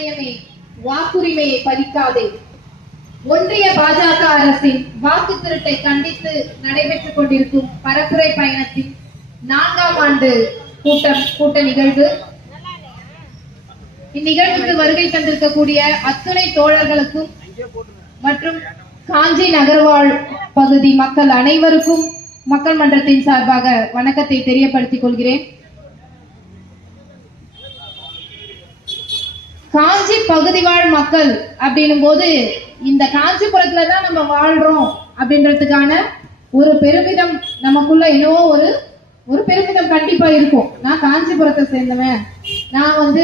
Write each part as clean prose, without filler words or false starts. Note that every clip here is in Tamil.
ஆணையமே வாக்குரிமையை பறிக்காதே. ஒன்றிய பாஜக அரசின் வாக்கு திருட்டை கண்டித்து நடைபெற்றுக் கொண்டிருக்கும் பரப்புரை பயணத்தின் 4ஆம் ஆண்டு கூட்ட நிகழ்வு. இந்நிகழ்வுக்கு வருகை தந்திருக்கக்கூடிய அத்துணை தோழர்களுக்கும் மற்றும் காஞ்சி நகர்வாழ் பகுதி மக்கள் அனைவருக்கும் மக்கள் மன்றத்தின் சார்பாக வணக்கத்தை தெரியப்படுத்திக் கொள்கிறேன். காஞ்சி பகுதி வாழ் மக்கள் அப்படின்னும் போது இந்த காஞ்சிபுரத்துலதான் நம்ம வாழ்றோம் அப்படின்றதுக்கான ஒரு பெருமிதம் நமக்குள்ள இன்னும் ஒரு பெருமிதம் கண்டிப்பா இருக்கும். நான் காஞ்சிபுரத்தை சேர்ந்தவன், நான்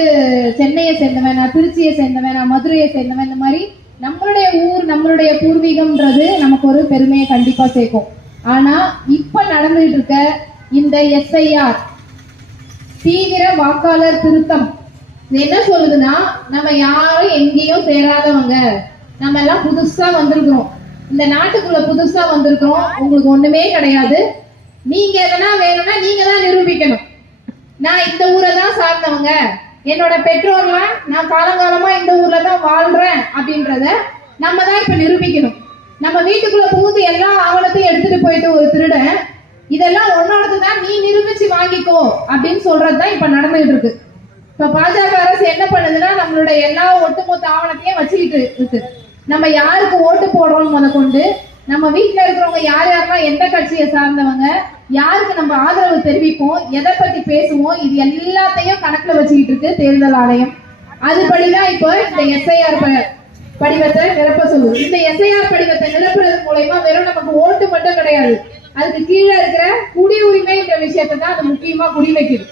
சென்னையை சேர்ந்தவன், நான் திருச்சியை சேர்ந்தவன், நான் மதுரையை சேர்ந்தவன், இந்த மாதிரி நம்மளுடைய ஊர் நம்மளுடைய பூர்வீகம்ன்றது நமக்கு ஒரு பெருமையை கண்டிப்பா சேர்க்கும். ஆனா இப்ப நடந்துட்டு இருக்க இந்த எஸ்ஐஆர் தீவிர வாக்காளர் திருத்தம் என்ன சொல்லுதுன்னா, நம்ம யாரும் எங்கேயும் சேராதவங்க, நம்ம எல்லாம் புதுசா வந்திருக்கிறோம், இந்த நாட்டுக்குள்ள புதுசா வந்திருக்கிறோம், உங்களுக்கு ஒண்ணுமே கிடையாது, நீங்க எதனா வேணும்னா நீங்க தான் நிரூபிக்கணும். நான் இந்த ஊரை தான் சார்ந்தவங்க, என்னோட பெற்றோர்லாம் நான் காலங்காலமா இந்த ஊர்ல தான் வாழ்றேன் அப்படின்றத நம்ம தான் இப்ப நிரூபிக்கணும். நம்ம வீட்டுக்குள்ள புகுந்து எல்லா ஆவணத்தையும் எடுத்துட்டு போயிட்டு ஒரு திருடன் இதெல்லாம் ஒன்னோடது தான், நீ நிரூபிச்சு வாங்கிக்கோ அப்படின்னு சொல்றதுதான் இப்ப நடந்துகிட்டு இருக்கு. இப்ப பாஜக அரசு என்ன பண்ணுதுன்னா, நம்மளுடைய எல்லா ஒட்டுமொத்த ஆவணத்தையும் வச்சுக்கிட்டு இருக்கு. நம்ம யாருக்கு ஓட்டு போடுறோம் முத கொண்டு, நம்ம வீட்டுல இருக்கிறவங்க யார் யாரெல்லாம் எந்த கட்சியை சார்ந்தவங்க, யாருக்கு நம்ம ஆதரவு தெரிவிப்போம், எதை பத்தி பேசுவோம், இது எல்லாத்தையும் கணக்குல வச்சுக்கிட்டு இருக்கு தேர்தல் ஆணையம். அதுபடிதான் இப்போ இந்த எஸ்ஐஆர் படிவத்தை நிரப்ப சொல்லுவோம். இந்த எஸ்ஐஆர் படிவத்தை நிரப்புறது மூலயமா வெறும் நமக்கு ஓட்டு மட்டும் கிடையாது, அதுக்கு கீழே இருக்கிற குடியுரிமை என்ற விஷயத்தை தான் அது முக்கியமா குறிவைக்குது.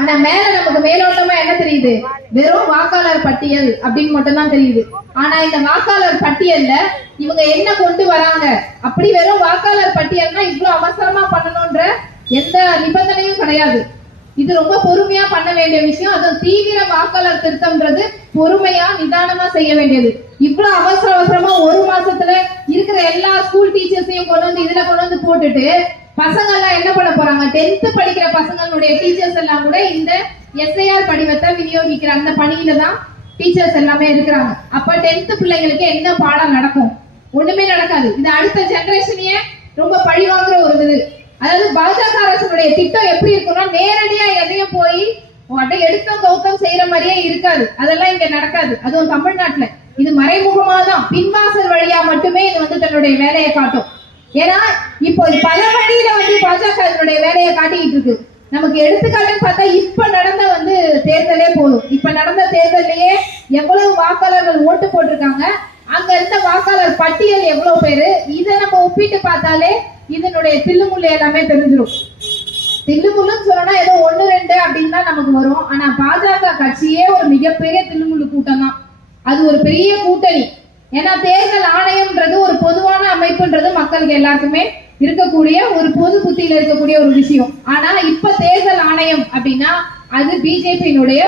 ஆனா மேல நமக்கு மேலோட்டமா என்ன தெரியுது, வெறும் வாக்காளர் பட்டியல் அப்படின்னு மட்டும் தான் தெரியுது. ஆனா இந்த வாக்காளர் பட்டியல்ல இவங்க என்ன கொண்டு வராங்க, அப்படி வெறும் வாக்காளர் பட்டியல்னா இவ்வளவு அவசரமா பண்ணணும்ன்ற எந்த நிபந்தனையும் கிடையாது. இது ரொம்ப பொறுமையா பண்ண வேண்டிய விஷயம். அது தீவிர வாக்காளர் திருத்தம்ன்றது பொறுமையா நிதானமா செய்ய வேண்டியது. இவ்வளவு அவசரமா ஒரு மாசத்துல இருக்கிற எல்லா ஸ்கூல் டீச்சர்ஸையும் இதுல கொண்டு வந்து போட்டுட்டு பசங்க எல்லாம் என்ன பண்ண போறாங்க, 10th படிக்கிற பசங்களுடைய டீச்சர்ஸ் எல்லாம் கூட இந்த எஸ்ஐஆர் படிவத்தை விநியோகிக்கிற அந்த பணியில தான் டீச்சர்ஸ் எல்லாமே இருக்கிறாங்க. அப்ப 10th பிள்ளைங்களுக்கு என்ன பாடம் நடக்கும், ஒண்ணுமே நடக்காது. இது அடுத்த ஜெனரேஷனையே ரொம்ப பழிவாங்குற ஒரு இது. அதாவது பாஜக அரசுடைய திட்டம் எப்படி இருக்குன்னா, நேரடியா எதையும் போய் எடுத்தம் கௌத்தம் செய்யற மாதிரியே இருக்காது. அதெல்லாம் இங்க நடக்காது. அதுவும் தமிழ்நாட்டுல இது மறைமுகமா தான், பின்வாசல் வழியா மட்டுமே இது தன்னுடைய வேலையை காட்டும். ஏன்னா இப்போ பல வழியில பாஜக இதனுடைய வேலையை காட்டிக்கிட்டு இருக்கு. நமக்கு எடுத்துக்காட்டுன்னு பார்த்தா இப்ப நடந்த தேர்தலே போதும். இப்ப நடந்த தேர்தலையே எவ்வளவு வாக்காளர்கள் ஓட்டு போட்டிருக்காங்க, அங்க இருந்த வாக்காளர் பட்டியல் எவ்வளவு பேரு, இதை நம்ம ஒப்பிட்டு பார்த்தாலே இதனுடைய தில்லுமுள்ளு எல்லாமே தெரிஞ்சிடும். தில்லுமுள்ளுன்னு சொல்லணும்னா ஏதோ 1-2 அப்படின்னு தான் நமக்கு வரும். ஆனா பாஜக கட்சியே ஒரு மிகப்பெரிய தில்லுமுள்ளு கூட்டம் தான். அது ஒரு பெரிய கூட்டணி. ஏன்னா தேர்தல் ஆணையம்ன்றது ஒரு பொதுவான அமைப்புன்றது மக்களுக்கு எல்லாருக்குமே இருக்கக்கூடிய ஒரு பொது புத்தியில இருக்கக்கூடிய ஒரு விஷயம். ஆனா இப்ப தேர்தல் ஆணையம் அப்படின்னா அது பிஜேபியினுடைய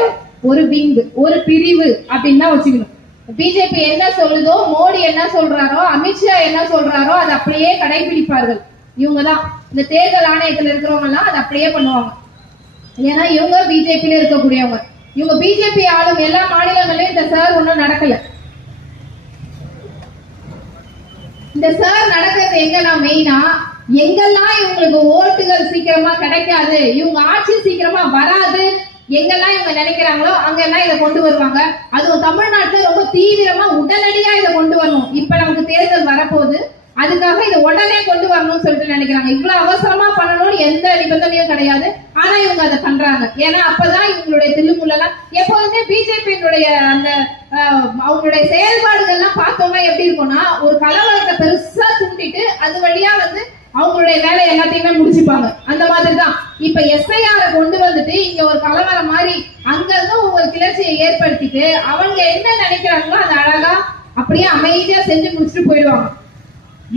ஒரு விங், ஒரு பிரிவு அப்படின்னு தான் வச்சுக்கணும். பிஜேபி என்ன சொல்லுதோ, மோடி என்ன சொல்றாரோ, அமித்ஷா என்ன சொல்றாரோ அதை அப்படியே கடைபிடிப்பார்கள். இவங்கதான் இந்த தேர்தல் ஆணையத்தில் இருக்கிறவங்க எல்லாம் அதை அப்படியே பண்ணுவாங்க. ஏன்னா இவங்க பிஜேபியில இருக்கக்கூடியவங்க. இவங்க பிஜேபி ஆளும் எல்லா மாநிலங்களையும் இந்த சார் ஒன்றும் நடக்கல. இந்த சார் நடக்கிறது எங்கெல்லாம் மெயினா, எங்கெல்லாம் இவங்களுக்கு ஓட்டுகள் சீக்கிரமா கிடைக்காது, இவங்க ஆட்சி சீக்கிரமா வராது, எங்கெல்லாம் இவங்க நினைக்கிறாங்களோ அங்கெல்லாம் இதை கொண்டு வருவாங்க. அதுவும் தமிழ்நாட்டுல ரொம்ப தீவிரமா உடனடியா இதை கொண்டு வரணும். இப்ப நமக்கு தேர்தல் வரப்போகுது, அதுக்காக இதை உடனே கொண்டு வரணும்னு சொல்லிட்டு நினைக்கிறாங்க. இவ்வளவு அவசரமா பண்ணணும்னு எந்த நிபந்தனையும் கிடையாது. ஆனா இவங்க அதை பண்றாங்க. ஏன்னா அப்பதான் இவங்களுடைய தில்லுமுள்ளெல்லாம் எப்போதுமே பிஜேபியினுடைய அந்த அவங்களுடைய செயல்பாடுகள்லாம் பார்த்தோம்னா எப்படி இருக்கும்னா, ஒரு கலவரத்தை பெருசா தூண்டிட்டு அது வழியா அவங்களுடைய வேலை எல்லாத்தையுமே முடிச்சுப்பாங்க. அந்த மாதிரிதான் இப்ப எஸ்ஐஆரை கொண்டு வந்துட்டு இங்க ஒரு கலவரம் மாதிரி அங்கிருந்து ஒரு கிளர்ச்சியை ஏற்படுத்திட்டு அவங்க என்ன நினைக்கிறாங்களோ அதை அழகா அப்படியே அமைதியா செஞ்சு முடிச்சுட்டு போயிடுவாங்க.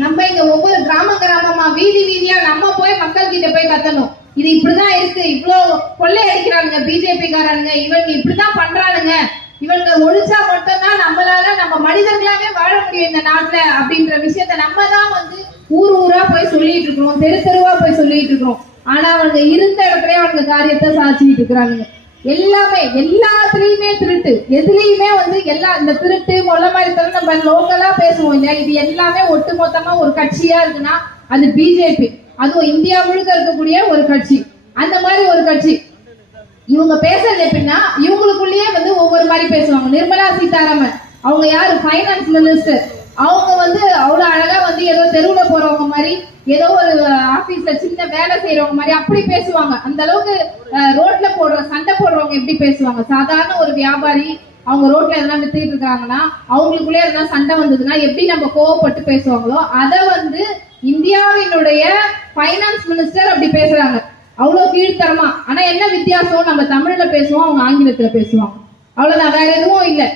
நம்ம இங்க ஒவ்வொரு கிராமமா வீதி வீதியா நம்ம போய் மக்கள் கிட்ட போய் கத்தணும், இது இப்படிதான் இருக்கு, இவ்வளவு கொள்ளை அடிக்கிறானுங்க பிஜேபி காரனுங்க, இவங்க இப்படிதான் பண்றானுங்க, இவங்க ஒழிச்சா மட்டும்தான் நம்மளால நம்ம மனிதர்களாவே வாழ முடியும் இந்த நாட்டுல அப்படின்ற விஷயத்த நம்ம தான் ஊர் ஊரா போய் சொல்லிட்டு இருக்கிறோம், தெரு தெருவா போய் சொல்லிட்டு இருக்கிறோம். ஆனா அவங்க இருந்த இடத்துலயே அவங்க காரியத்தை சாதிச்சுட்டு இருக்கிறாங்க. எல்லாமே எல்லாத்துலயுமே திருட்டு, எதுலயுமே வந்து எல்லா இந்த திருட்டு மொல்ல மாதிரி தவிர நம்ம லோக்கலா பேசுவோம் இல்லையா, இது எல்லாமே ஒட்டு மொத்தமா ஒரு கட்சியா இருக்குன்னா அது பிஜேபி. அதுவும் இந்தியா முழுக்க இருக்கக்கூடிய ஒரு கட்சி, அந்த மாதிரி ஒரு கட்சி. இவங்க பேசுறது எப்படின்னா இவங்களுக்குள்ளேயே வந்து ஒவ்வொரு மாதிரி பேசுவாங்க. நிர்மலா சீதாராமன் அவங்க யாரு, ஃபைனான்ஸ் மினிஸ்டர். அவங்க வந்து அவ்வளவு அழகா வந்து ஏதோ தெருவுல போறவங்க மாதிரி, ஏதோ ஒரு ஆபீஸ்ல சின்ன வேலை செய்யறவங்க மாதிரி அப்படி பேசுவாங்க. அந்த அளவுக்கு ரோட்ல சண்டை போடுறவங்க எப்படி பேசுவாங்க, சாதாரண ஒரு வியாபாரி அவங்க ரோட்ல எதனா வித்துட்டு இருக்காங்கன்னா அவங்களுக்குள்ளே எதனா சண்டை வந்ததுன்னா எப்படி நம்ம கோவப்பட்டு பேசுவாங்களோ அதை வந்து இந்தியாவினுடைய ஃபைனான்ஸ் மினிஸ்டர் அப்படி பேசுறாங்க, அவ்வளவு கீழ்த்தரமா. ஆனா என்ன வித்தியாசம், நம்ம தமிழ்ல பேசுவோம், அவங்க ஆங்கிலத்துல பேசுவாங்க, அவ்வளவுதான், வேற எதுவும் இல்லை.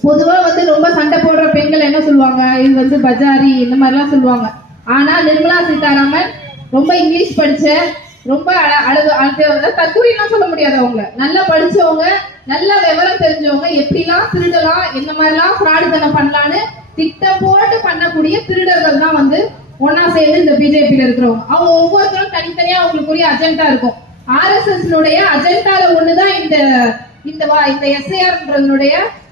பொதுவா வந்து ரொம்ப சண்டை போடுற பெண்கள் என்ன சொல்லுவாங்க, இது வந்து பஜாரி இந்த மாதிரிலாம் சொல்லுவாங்க. ஆனா நிர்மலா சீதாராமன் ரொம்ப இங்கிலீஷ் படிச்ச, ரொம்ப தற்கூரிலாம் சொல்ல முடியாது, அவங்க நல்லா படிச்சவங்க, நல்ல விவரம் தெரிஞ்சவங்க, எப்படிலாம் திருடலாம், என்ன மாதிரிலாம் ஃப்ராடுத்தனம் பண்ணலான்னு திட்டம் போட்டு பண்ணக்கூடிய திருடர்கள் தான் வந்து ஒன்னா சேர்ந்து இந்த பிஜேபியில இருக்கிறவங்க. அவங்க ஒவ்வொருத்தரும் தனித்தனியா அவங்களுக்குரிய அஜெண்டா இருக்கும். RSS அஜெண்டால ஒண்ணுதான் இந்த SIR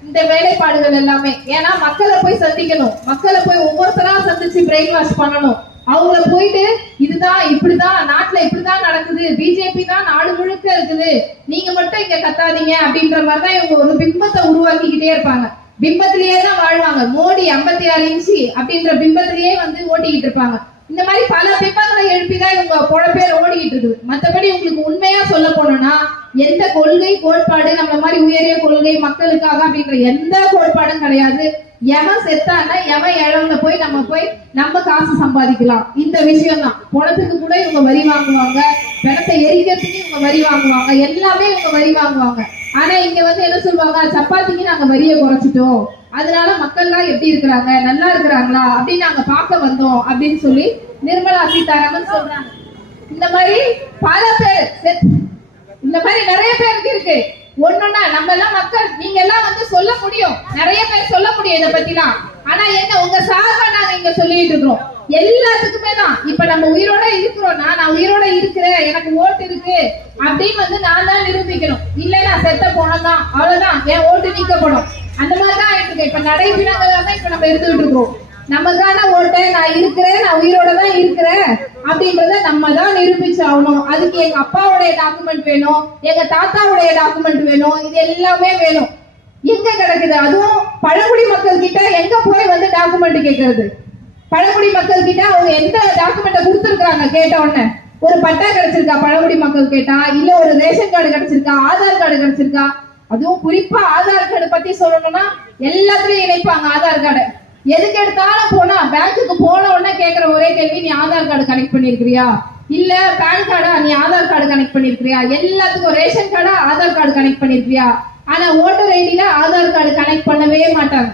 இந்த வேலைப்பாடுகள் எல்லாமே. ஏன்னா மக்களை போய் சந்திக்கணும், மக்களை போய் ஒவ்வொருத்தரா சந்திச்சு பிரெயின் வாஷ் பண்ணணும். அவங்கள போயிட்டு இதுதான் இப்படிதான் நாட்டுல இப்படிதான் நடக்குது, பிஜேபி தான் நாடு முழுக்க இருக்குது, நீங்க மட்டும் இங்க கத்தாதீங்க அப்படின்ற மாதிரிதான் இவங்க ஒரு பிம்பத்தை உருவாக்கிக்கிட்டே இருப்பாங்க. பிம்பத்திலேயே தான் வாழ்வாங்க. மோடி 56 இன்ச்சு அப்படின்ற பிம்பத்திலேயே வந்து ஓட்டிக்கிட்டு இருப்பாங்க. இந்த மாதிரி பல பிம்பங்களை எழுப்பிதான் இவங்க பொழப்பேர் ஓடிக்கிட்டு இருக்குது. மற்றபடி உங்களுக்கு உண்மையா சொல்ல போனோம்னா எந்த கொள்கை கோட்பாடு நம்ம மாதிரி உயரிய கொள்கை மக்களுக்காக அப்படின்ற எந்த கோட்பாடும் கிடையாது. எவன் செத்தானா எவன் இழவுல போய் நம்ம காசு சம்பாதிக்கலாம், இந்த விஷயம் தான். பணத்துக்கு கூட இவங்க வரி வாங்குவாங்க, பணத்தை எரிக்கிறதுக்கு இவங்க வரி வாங்குவாங்க, எல்லாமே இவங்க வரி வாங்குவாங்க. ஆனா இங்க வந்து என்ன சொல்லுவாங்க, சப்பாத்திக்கு நாங்க வரியை குறைச்சிட்டோம், அதனால மக்கள்லாம் எப்படி இருக்கிறாங்க, நல்லா இருக்கிறாங்களா அப்படின்னு நாங்க பார்க்க வந்தோம் அப்படின்னு சொல்லி நிர்மலா சீதாராமன் சொல்றாங்க. இந்த மாதிரி பல பேர், இந்த மாதிரி நிறைய பேருக்கு இருக்கு. ஒண்ணுன்னா நம்ம எல்லாம் மக்கள், நீங்க எல்லாம் வந்து சொல்ல முடியும், நிறைய பேர் சொல்ல முடியும் இதை பத்திலாம். ஆனா என்ன, உங்க சார்பா நாங்க இங்க சொல்லிட்டு இருக்கிறோம் எல்லாத்துக்குமே தான். இப்ப நம்ம உயிரோட இருக்கிறோம்னா, நான் உயிரோட இருக்கிறேன், எனக்கு ஓட்டு இருக்கு அப்படின்னு வந்து நான் தான் நிரூபிக்கணும். இல்ல நான் செத்த போனதான், அவ்வளவுதான், என் ஓட்டு நீக்கப்படும். அந்த மாதிரிதான் ஆயிட்டு இப்ப நடைபெறங்களா தான் இப்ப நம்ம இருந்துகிட்டு இருக்கோம். நமக்கான ஓட்டை, நான் இருக்கிறேன், நான் உயிரோட தான் இருக்கிறேன் அப்படின்றத நம்ம தான் நிரூபிச்சு ஆகணும். அதுக்கு எங்க அப்பாவுடைய டாக்குமெண்ட் வேணும், எங்க தாத்தாவுடைய டாக்குமெண்ட் வேணும், இது எல்லாமே வேணும். எங்க கிடைக்குது, அதுவும் பழங்குடி மக்கள் கிட்ட எங்க போய் வந்து டாக்குமெண்ட் கேட்கறது? பழங்குடி மக்கள் கிட்ட அவங்க எந்த டாக்குமெண்ட்டை கொடுத்துருக்காங்க கேட்ட உடனே? ஒரு பட்டா கிடைச்சிருக்கா பழங்குடி மக்கள் கேட்டா, இல்ல ஒரு ரேஷன் கார்டு கிடைச்சிருக்கா, ஆதார் கார்டு கிடைச்சிருக்கா? அதுவும் குறிப்பா ஆதார் கார்டு பத்தி சொல்லணும்னா எல்லாத்துலயும் இணைப்பாங்க ஆதார் கார்டு. எதுக்கு எடுத்தாலும் போனா பேங்க்குக்கு போன உடனே கேட்கிற ஒரே கேள்வி, நீ ஆதார் கார்டு கனெக்ட் பண்ணிருக்கிறியா, இல்ல பேன் கார்டா, நீ ஆதார் கார்டு கனெக்ட் பண்ணிருக்கிறியா? எல்லாத்துக்கும் ரேஷன் கார்டா, ஆதார் கார்டு கனெக்ட் பண்ணிருக்கியா? ஆனா ஓட்டர் ஐடியில ஆதார் கார்டு கனெக்ட் பண்ணவே மாட்டாங்க.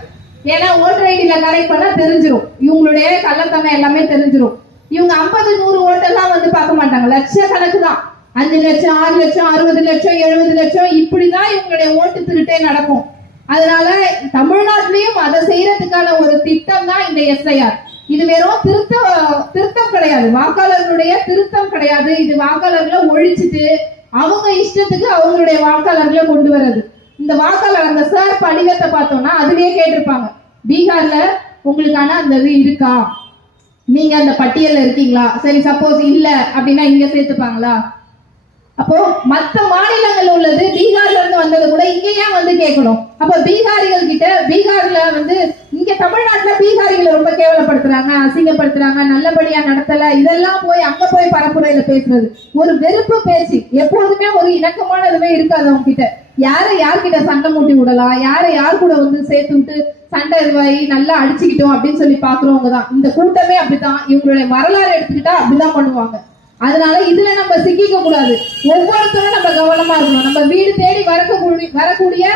ஏன்னா ஓட்டர் ஐடியில கனெக்ட் பண்ணா தெரிஞ்சிடும், இவங்களுடைய கள்ளத்தனம் எல்லாமே தெரிஞ்சிடும். இவங்க 50, 100 ஓட்டெல்லாம் வந்து பார்க்க மாட்டாங்க, லட்ச கணக்கு தான். 5 லட்சம், 6 லட்சம், 60 லட்சம், 70 லட்சம், இப்படிதான் இவங்களுடைய ஓட்டு திருட்டே நடக்கும். அதனால தமிழ்நாட்டிலையும் அதை செய்யறதுக்கான ஒரு திட்டம் தான் இந்த SIR. இது வெறும் திருத்தம் கிடையாது, வாக்காளர்களுடைய திருத்தம் கிடையாது. இது வாக்காளர்களை ஒழிச்சுட்டு அவங்க இஷ்டத்துக்கு அவங்களுடைய வாக்காளர்களை கொண்டு வர்றது. இந்த வாக்காளர் அந்த சார் படிவத்தை பார்த்தோம்னா அதுலயே கேட்டிருப்பாங்க, பீகார்ல உங்களுக்கான அந்த இது இருக்கா, நீங்க அந்த பட்டியல்ல இருக்கீங்களா? சரி, சப்போஸ் இல்ல அப்படின்னா இங்க சேர்த்துப்பாங்களா? அப்போ மற்ற மாநிலங்கள் உள்ளது, பீகார்ல இருந்து வந்தது கூட இங்க ஏன் வந்து கேட்கணும்? அப்ப பீகாரிகள் கிட்ட, பீகார்ல வந்து இங்க தமிழ்நாட்டுல பீகாரிகளை ரொம்ப கேவலப்படுத்துறாங்க, அசிங்கப்படுத்துறாங்க, நல்லபடியா நடத்தல, இதெல்லாம் போய் அங்க போய் பரப்புரையில பேசுறது ஒரு வெறுப்பு பேச்சு. எப்போதுமே ஒரு இணக்கமான இதுவே இருக்காது அவங்க கிட்ட. யார்கிட்ட சண்டை மூட்டி விடலாம், யார் கூட வந்து சேர்த்து விட்டு சண்டை இதுவாகி நல்லா அடிச்சுக்கிட்டோம் அப்படின்னு சொல்லி பாக்குறவங்க தான் இந்த கூட்டமே. அப்படித்தான் இவங்களுடைய வரலாறு எடுத்துக்கிட்டா அப்படிதான் பண்ணுவாங்க. அதனால இதுல நம்ம சிக்கிக்க கூடாது. ஒவ்வொருத்தரும் நம்ம கவனமா இருக்கணும். நம்ம வீடு தேடி வரக்கூடிய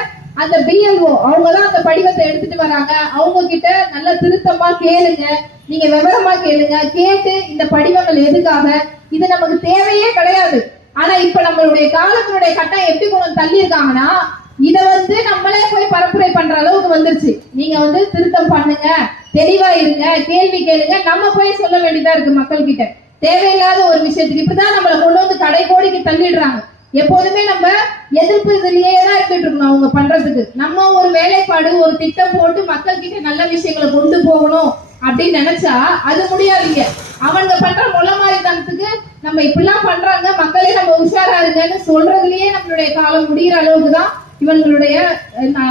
அந்த BLO அவங்கதான் அந்த படிவத்தை எடுத்துட்டு வராங்க. அவங்க கிட்ட நல்ல திருத்தமா கேளுங்க, நீங்க விவரமா கேளுங்க. கேட்டு இந்த படிவங்கள் எதுக்காக, இது நமக்கு தேவையே கிடையாது. ஆனா இப்ப நம்மளுடைய காலத்தினுடைய கட்டம் எப்படி கொண்டு தள்ளி இருக்காங்கன்னா, இத வந்து நம்மளே போய் பரப்புரை பண்ற அளவுக்கு வந்துருச்சு. நீங்க வந்து திருத்தம் பண்ணுங்க, தெளிவா இருங்க, கேள்வி கேளுங்க, நம்ம போய் சொல்ல வேண்டியதா இருக்கு மக்கள் கிட்ட. தேவையில்லாத ஒரு விஷயத்துக்கு இப்படிதான் நம்மளை கொண்டு வந்து கடை கோடிக்கு தள்ளிடுறாங்க. எப்போதுமே நம்ம எதிர்ப்பு இதுலயே தான் இருந்துட்டு இருக்கணும் அவங்க பண்றதுக்கு. நம்ம ஒரு வேலைப்பாடு ஒரு திட்டம் போட்டு மக்கள் கிட்ட நல்ல விஷயங்களை கொண்டு போகணும் அப்படின்னு நினைச்சா அது முடியாதுங்க. அவங்க பண்ற மொளமாரித்தனத்துக்கு நம்ம இப்படிலாம் பண்றாங்க மக்களே நம்ம உஷாரா இருங்கன்னு சொல்றதுலயே நம்மளுடைய காலம் முடிகிற அளவுக்கு தான் இவங்களுடைய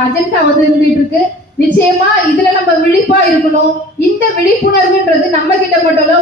அஜெண்டா இருந்துட்டு இருக்கு. நிச்சயமா இதுல நம்ம விழிப்பா இருக்கணும். இந்த விழிப்புணர்வுன்றது நம்ம கிட்ட மட்டும் இல்ல,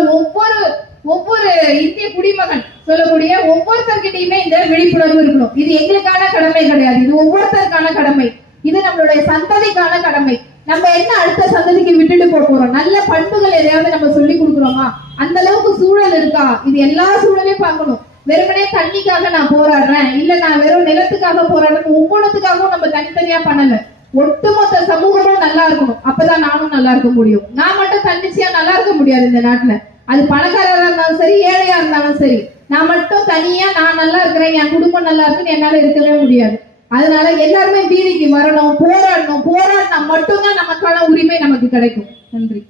ஒவ்வொரு இந்திய குடிமகன் சொல்லக்கூடிய ஒவ்வொருத்தர்கிட்டயுமே இந்த விழிப்புணர்வு இருக்கணும். இது எங்களுக்கான கடமை கிடையாது, இது ஒவ்வொருத்தருக்கான கடமை, இது நம்மளுடைய சந்ததிக்கான கடமை. நம்ம என்ன அடுத்த சந்ததிக்கு விட்டுட்டு போறோம்? நல்ல பண்புகள் எதையாவது நம்ம சொல்லி கொடுக்குறோமா? அந்த அளவுக்கு சூழல் இருக்கா? இது எல்லா சூழலையும் பார்க்கணும். வெறுமனே தண்ணிக்காக நான் போராடுறேன், இல்ல நான் வெறும் நிலத்துக்காக போராடுறேன், ஒவ்வொன்றுத்துக்காகவும் நம்ம தனித்தனியா பண்ணல. ஒட்டுமொத்த சமூகமும் நல்லா இருக்கணும், அப்பதான் நானும் நல்லா இருக்க முடியும். நான் மட்டும் தன்னிச்சையா நல்லா இருக்க முடியாது இந்த நாட்டுல. அது பணக்காரரா இருந்தாலும் சரி, ஏழையா இருந்தாலும் சரி. நான் மட்டும் தனியா நான் நல்லா இருக்கிறேன், என் குடும்பம் நல்லா இருக்குன்னு என்னால இருக்கவே முடியாது. அதனால எல்லாருமே வீதிக்கு வரணும், போராடணும். போராடினா மட்டும்தான் நமக்கான உரிமை நமக்கு கிடைக்கும். நன்றி.